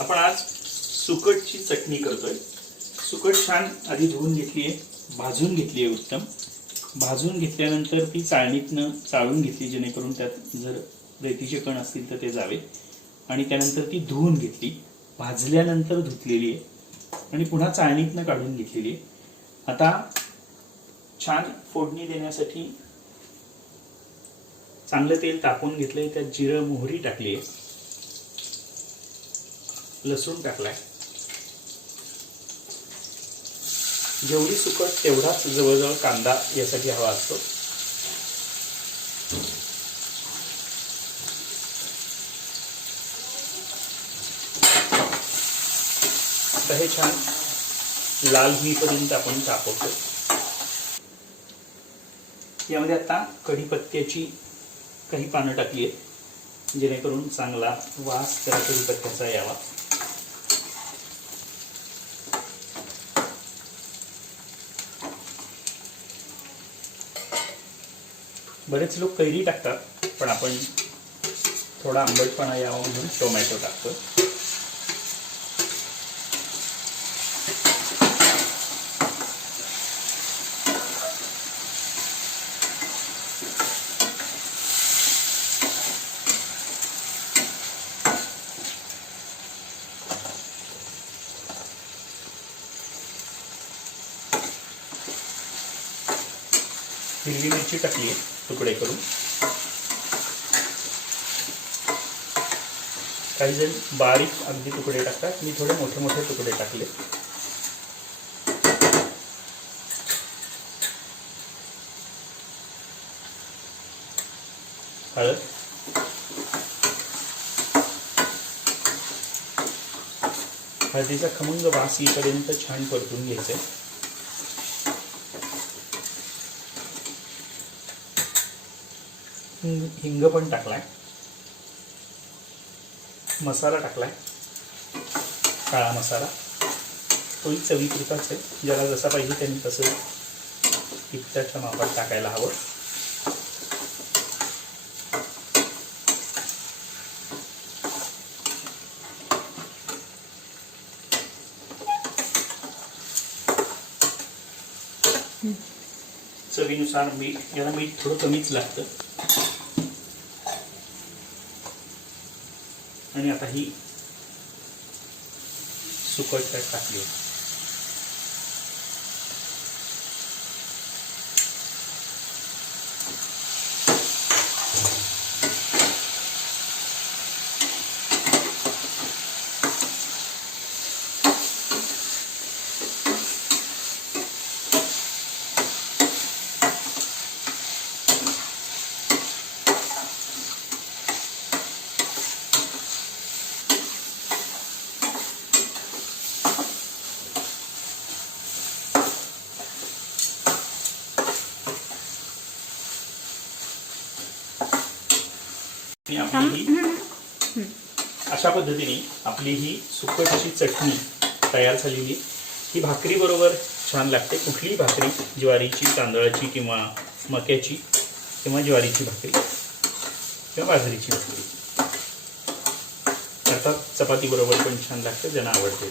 आपण आज सुकटची चटणी करतोय. सुकट छान आधी धुवून घेतली आहे भाजून घेतली आहे उत्तम. भाजून घेतल्यानंतर ती चाळणीतनं चाळून घेतली जेणेकरून त्यात जर रेतीचे कण असतील तर ते जावे. आणि त्यानंतर ती धुवून घेतली भाजल्यानंतर धुतलेली आहे. आणि पुन्हा चाळणीतनं काढून घेतलेली आहे. आता छान फोडणी देण्यासाठी चांगलं तेल तापवून घेतलंय त्यात जिरं मोहरी टाकली आहे. लसूण टाकलाय. जेवढी सुकट तेवढाच जवळजवळ कांदा यासाठी हवा असतो. आता हे छान लाल होईपर्यंत आपण तापवतो. यामध्ये आता कढीपत्त्याची काही पानं टाकली आहेत जेणेकरून चांगला वास त्या कढीपत्त्याचा यावा. बरेच लोक कैरी टाकतात पण आपण थोडा आंबटपणा यावा म्हणून टोमॅटो टाकतो. हिरवी मिरची टाकली. तुकडे करून काही जण बारीक अगदी तुकडे टाकतात. मी थोडे मोठे मोठे तुकडे टाकले. हळद. हळदीचा खमंग वास येईपर्यंत छान परतून घ्यायचंय हिंग हिंग पण टाकलाय. मसाला टाकलाय. काळा मसाला. तोही चवीपुरताच आहे. ज्याला जसा पाहिजे त्यांनी तसं तिखटाच्या मापात टाकायला हवं. चवीनुसार मीठ याला मीठ थोडं कमीच लागतं. आणि आता ही सुकट त्यात टाकली आणि आपली ही अशा पद्धतीने आपली ही सुकटची चटणी तयार झालेली. ही भाकरी बरोबर छान लागते. कुठलीही भाकरी ज्वारीची तांदळाची किंवा मक्याची किंवा ज्वारीची भाकरी किंवा बाजरीची भाकरी. अर्थात चपाती बरोबर पण छान लागते ज्यांना आवडते.